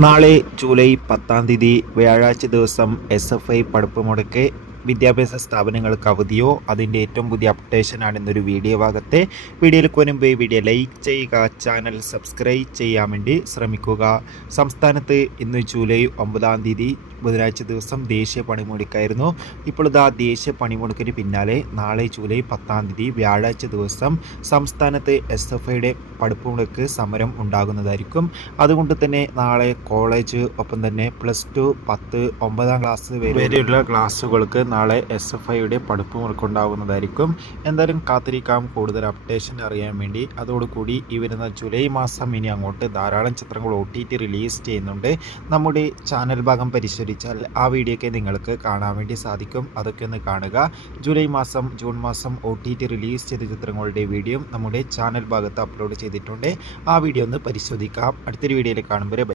നാളെ ജൂലൈ 10-ാം തീയതി വ്യാഴാഴ്ച ദിവസം SFI പഠിപ്പ് മുടക്ക് വിദ്യാഭ്യാസ സ്ഥാപനങ്ങൾക്ക് അവധിയോ അതിൻ്റെ ഏറ്റവും പുതിയ അപ്ഡേഷനാണ് ഇന്നൊരു വീഡിയോ ഭാഗത്തെ. വീഡിയോയിലേക്ക് മുൻപ് വീഡിയോ ലൈക്ക് ചെയ്യുക, ചാനൽ സബ്സ്ക്രൈബ് ചെയ്യാൻ വേണ്ടി ശ്രമിക്കുക. സംസ്ഥാനത്ത് ഇന്ന് ജൂലൈ 9-ാം തീയതി ബുധനാഴ്ച ദിവസം ദേശീയ പണിമുടക്കായിരുന്നു. ഇപ്പോൾ ഇതാ ദേശീയ പണിമുടക്കിന് പിന്നാലെ നാളെ ജൂലൈ 10-ാം തീയതി വ്യാഴാഴ്ച ദിവസം സംസ്ഥാനത്ത് SFIയുടെ പഠിപ്പ് മുടക്ക് സമരം ഉണ്ടാകുന്നതായിരിക്കും. അതുകൊണ്ട് തന്നെ നാളെ കോളേജ് ഒപ്പം തന്നെ +2, 10, 9-ാം ക്ലാസ് വരെയുള്ള ക്ലാസ്സുകൾക്ക് നാളെ SFIയുടെ പഠിപ്പ് മുടക്കുണ്ടാകുന്നതായിരിക്കും. എന്തായാലും കാത്തിരിക്കാം കൂടുതൽ അപ്ഡേഷൻ അറിയാൻ വേണ്ടി. അതോടുകൂടി ഈ വരുന്ന ജൂലൈ മാസം ഇനി അങ്ങോട്ട് ധാരാളം ചിത്രങ്ങൾ OTT റിലീസ് ചെയ്യുന്നുണ്ട്. നമ്മുടെ ചാനൽ ഭാഗം പരിശോധിച്ചാൽ ആ വീഡിയോ ഒക്കെ നിങ്ങൾക്ക് കാണാൻ വേണ്ടി സാധിക്കും. അതൊക്കെ ഒന്ന് കാണുക. ജൂലൈ മാസം, ജൂൺ മാസം OTT റിലീസ് ചെയ്ത ചിത്രങ്ങളുടെ വീഡിയോ നമ്മുടെ ചാനൽ ഭാഗത്ത് അപ്ലോഡ് ചെയ്തിട്ടുണ്ട്. ആ വീഡിയോ ഒന്ന് പരിശോധിക്കാം. അടുത്തൊരു വീഡിയോയിൽ കാണുമ്പോൾ